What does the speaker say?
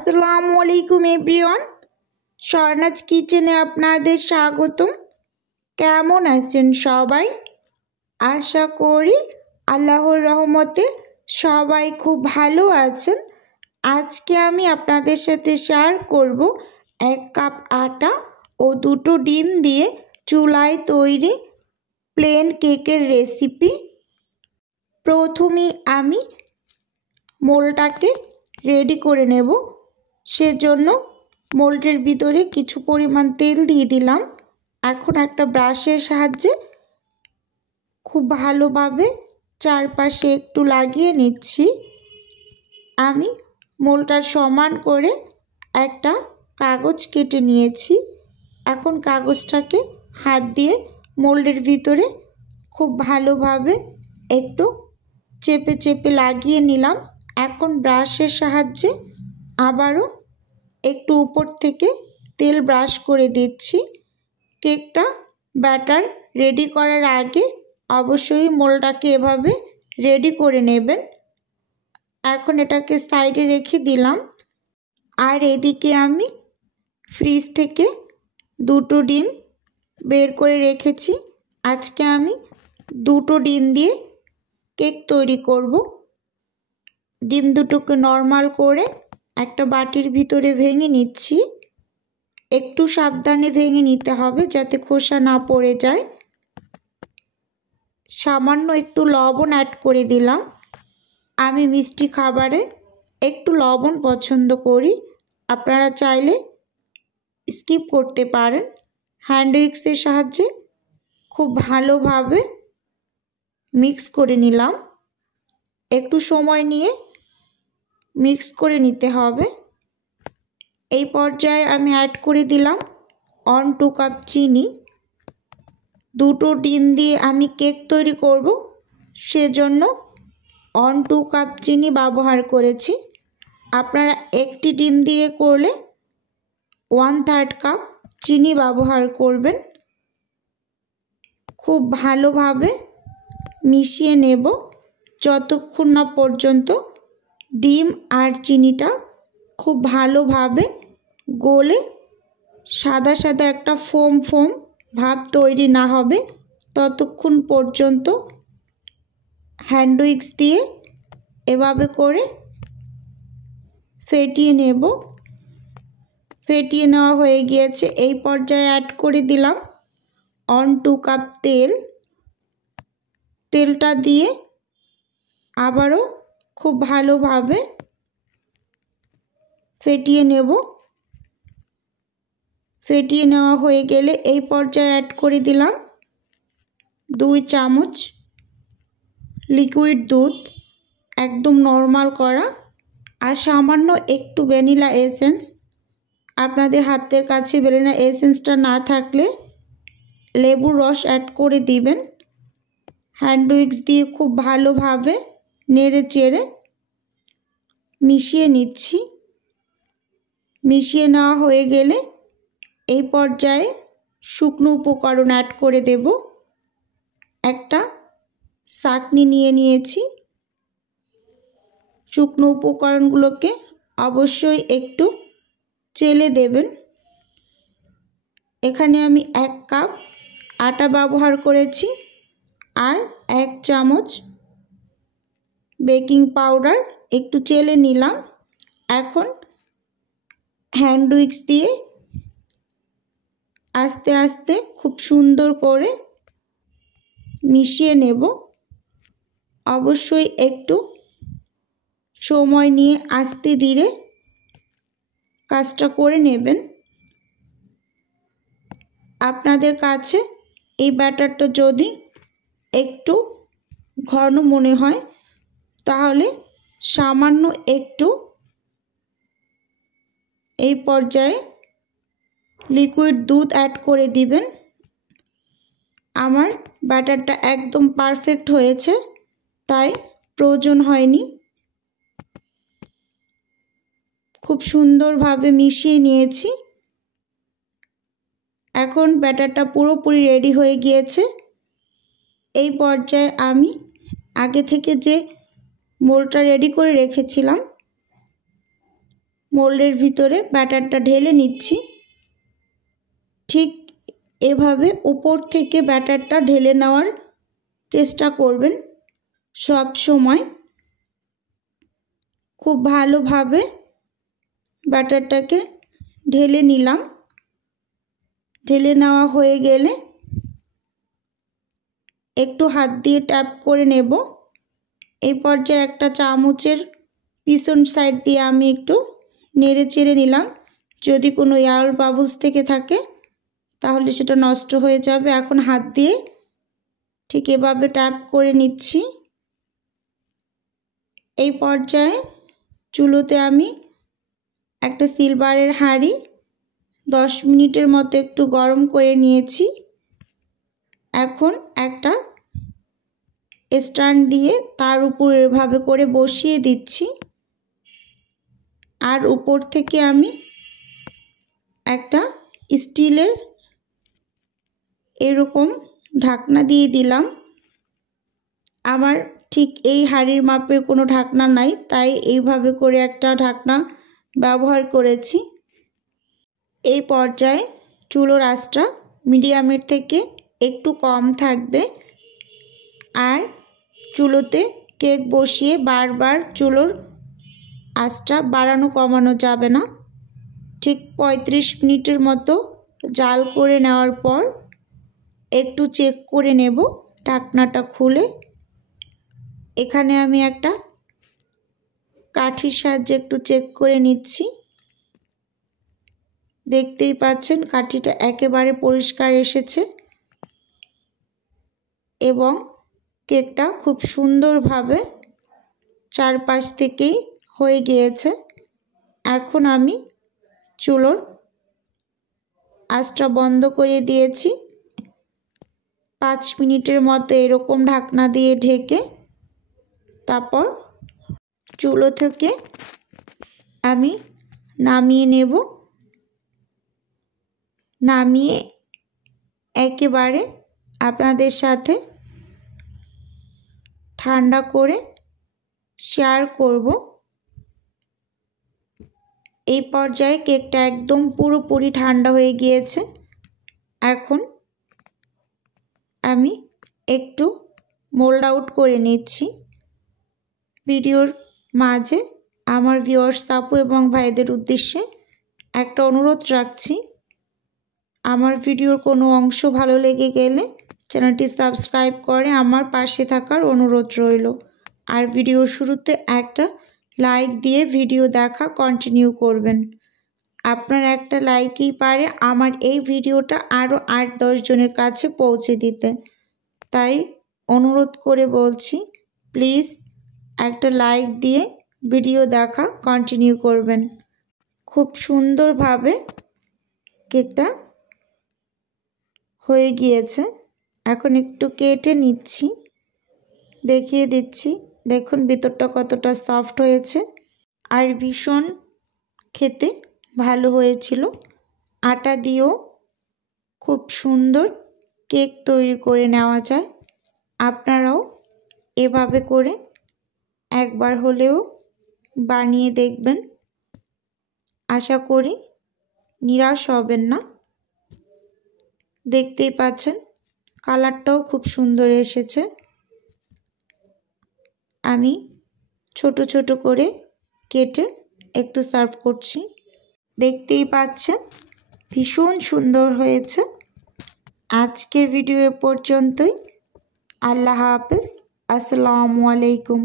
আসসালামু আলাইকুম এভরিওয়ান, স্বর্ণাজ কিচেনে আপনাদের স্বাগতম। কেমন আছেন সবাই? আশা করি আল্লাহর রহমতে সবাই খুব ভালো আছেন। আজকে আমি আপনাদের সাথে শেয়ার করব 1 কাপ আটা ও 2টো ডিম দিয়ে চুলায় তৈরি প্লেন কেকের রেসিপি। প্রথমেই আমি মোল্ডটাকে রেডি করে নেব। সেজন্য মোল্ডের ভিতরে কিছু পরিমাণ তেল দিয়ে দিলাম। এখন একটা ব্রাশের সাহায্যে খুব ভালোভাবে চারপাশে একটু লাগিয়ে নিচ্ছি। আমি মোল্ডটার সমান করে একটা কাগজ কেটে নিয়েছি। এখন কাগজটাকে হাত দিয়ে মোল্ডের ভিতরে খুব ভালোভাবে একটু চেপে চেপে লাগিয়ে নিলাম। এখন ব্রাশের সাহায্যে আবারও একটু উপর থেকে তেল ব্রাশ করে দিচ্ছি। কেকটা ব্যাটার রেডি করার আগে অবশ্যই মোল্ডটাকে এভাবে রেডি করে নেবেন। এখন এটাকে সাইডে রেখে দিলাম। আর এদিকে আমি ফ্রিজ থেকে 2টো ডিম বের করে রেখেছি। আজকে আমি 2টো ডিম দিয়ে কেক তৈরি করব। ডিম দুটোকে নর্মাল করে একটা বাটির ভিতরে ভেঙে নিচ্ছি। একটু সাবধানে ভেঙে নিতে হবে যাতে খোসা না পড়ে যায়। সামান্য একটু লবণ অ্যাড করে দিলাম। আমি মিষ্টি খাবারে একটু লবণ পছন্দ করি, আপনারা চাইলে স্কিপ করতে পারেন। হ্যান্ড উইক্সের সাহায্যে খুব ভালোভাবে মিক্স করে নিলাম। একটু সময় নিয়ে মিক্স করে নিতে হবে। এই পর্যায়ে আমি অ্যাড করে দিলাম 1-2 কাপ চিনি। 2টো ডিম দিয়ে আমি কেক তৈরি করব, সেজন্য 1-2 কাপ চিনি ব্যবহার করেছি। আপনারা একটি ডিম দিয়ে করলে 1/3 কাপ চিনি ব্যবহার করবেন। খুব ভালোভাবে মিশিয়ে নেব যতক্ষণ না পর্যন্ত ডিম আর চিনিটা খুব ভালোভাবে গলে সাদা সাদা একটা ফোম ভাব তৈরি না হবে, ততক্ষণ পর্যন্ত হ্যান্ড উইক্স দিয়ে এভাবে করে ফেটিয়ে নেব। ফেটিয়ে নেওয়া হয়ে গিয়েছে। এই পর্যায়ে অ্যাড করে দিলাম 1-2 কাপ তেল। তেলটা দিয়ে আবারও খুব ভালোভাবে ফেটিয়ে নেব। ফেটিয়ে নেওয়া হয়ে গেলে এই পর্যায়ে অ্যাড করে দিলাম 2 চামচ লিকুইড দুধ, একদম নর্মাল করা, আর সামান্য একটু ভ্যানিলা এসেন্স। আপনাদের হাতের কাছে ভ্যানিলা এসেন্সটা না থাকলে লেবুর রস অ্যাড করে দিবেন। হ্যান্ড উইক্স দিয়ে খুব ভালোভাবে নেড়ে চেড়ে মিশিয়ে নিচ্ছি। মিশিয়ে নেওয়া হয়ে গেলে এই পর্যায়ে শুকনো উপকরণ অ্যাড করে দেব। একটা ছাঁকনি নিয়ে নিয়েছি। শুকনো উপকরণগুলোকে অবশ্যই একটু চেলে দেবেন। এখানে আমি 1 কাপ আটা ব্যবহার করেছি আর 1 চামচ বেকিং পাউডার একটু চেলে নিলাম। এখন হ্যান্ড উইক্স দিয়ে আস্তে আস্তে খুব সুন্দর করে মিশিয়ে নেব। অবশ্যই একটু সময় নিয়ে আস্তে ধীরে কাজটা করে নেবেন। আপনাদের কাছে এই ব্যাটারটা যদি একটু ঘন মনে হয় তাহলে সামান্য একটু এই পর্যায়ে লিকুইড দুধ অ্যাড করে দিবেন। আমার ব্যাটারটা একদম পারফেক্ট হয়েছে, তাই প্রয়োজন হয়নি। খুব সুন্দরভাবে মিশিয়ে নিয়েছি। এখন ব্যাটারটা পুরোপুরি রেডি হয়ে গিয়েছে। এই পর্যায়ে আমি আগে থেকে যে মোল্ডটা রেডি করে রেখেছিলাম মোল্ডের ভিতরে ব্যাটারটা ঢেলে নিচ্ছি। ঠিক এভাবে উপর থেকে ব্যাটারটা ঢেলে নেওয়ার চেষ্টা করবেন সব সময়। খুব ভালোভাবে ব্যাটারটাকে ঢেলে নিলাম। ঢেলে নেওয়া হয়ে গেলে একটু হাত দিয়ে ট্যাপ করে নেব। এই পর্যায়ে একটা চামচের পিছন সাইড দিয়ে আমি একটু নেড়ে চেড়ে নিলাম। যদি কোনো এয়ার বাবলস থেকে থাকে তাহলে সেটা নষ্ট হয়ে যাবে। এখন হাত দিয়ে ঠিক এভাবে ট্যাপ করে নিচ্ছি। এই পর্যায়ে চুলোতে আমি একটা সিলভারের হাঁড়ি 10 মিনিটের মতো একটু গরম করে নিয়েছি। এখন একটা স্ট্যান্ড দিয়ে তার উপর এভাবে করে বসিয়ে দিচ্ছি। আর উপর থেকে আমি একটা স্টিলের এরকম ঢাকনা দিয়ে দিলাম। আমার ঠিক এই হাঁড়ির মাপের কোনো ঢাকনা নাই, তাই এইভাবে করে একটা ঢাকনা ব্যবহার করেছি। এই পর্যায়ে চুলোর আঁচটা মিডিয়ামের থেকে একটু কম থাকবে। আর চুলোতে কেক বসিয়ে বারবার চুলোর আঁচটা বাড়ানো কমানো যাবে না। ঠিক 35 মিনিটের মতো জাল করে নেওয়ার পর একটু চেক করে নেব ঢাকনাটা খুলে। এখানে আমি একটা কাঠির সাহায্যে একটু চেক করে নিচ্ছি। দেখতেই পাচ্ছেন কাঠিটা একেবারে পরিষ্কার এসেছে এবং কেকটা খুব সুন্দরভাবে চারপাশ থেকেই হয়ে গিয়েছে। এখন আমি চুলোর আঁচটা বন্ধ করে দিয়েছি। 5 মিনিটের মতো এরকম ঢাকনা দিয়ে ঢেকে তারপর চুলো থেকে আমি নামিয়ে নেব। নামিয়ে একেবারে আপনাদের সাথে ঠান্ডা করে শেয়ার করব। এই পর্যায়ে কেকটা একদম পুরোপুরি ঠান্ডা হয়ে গিয়েছে। এখন আমি একটু মোল্ড আউট করে নিচ্ছি। ভিডিওর মাঝে আমার ভিউয়ার্স আপু এবং ভাইদের উদ্দেশ্যে একটা অনুরোধ রাখছি, আমার ভিডিওর কোনো অংশ ভালো লেগে গেলে চ্যানেলটি সাবস্ক্রাইব করে আমার পাশে থাকার অনুরোধ রইল। আর ভিডিওর শুরুতে একটা লাইক দিয়ে ভিডিও দেখা কন্টিনিউ করবেন। আপনার একটা লাইকই পারে আমার এই ভিডিওটা আরও 8-10 জনের কাছে পৌঁছে দিতে। তাই অনুরোধ করে বলছি, প্লিজ একটা লাইক দিয়ে ভিডিও দেখা কন্টিনিউ করবেন। খুব সুন্দরভাবে কেকটা হয়ে গিয়েছে। এখন একটু কেটে নিচ্ছি, দেখিয়ে দিচ্ছি। দেখুন ভিতরটা কতটা সফট হয়েছে আর ভীষণ খেতে ভালো হয়েছিল। আটা দিয়েও খুব সুন্দর কেক তৈরি করে নেওয়া যায়। আপনারাও এভাবে করে একবার হলেও বানিয়ে দেখবেন। আশা করি নিরাশ হবেন না। দেখতেই পাচ্ছেন কালারটাও খুব সুন্দর এসেছে। আমি ছোট ছোট করে কেটে একটু সার্ভ করছি। দেখতেই পাচ্ছেন ভীষণ সুন্দর হয়েছে। আজকের ভিডিও এ পর্যন্তই। আল্লাহ হাফেজ। আসসালামু আলাইকুম।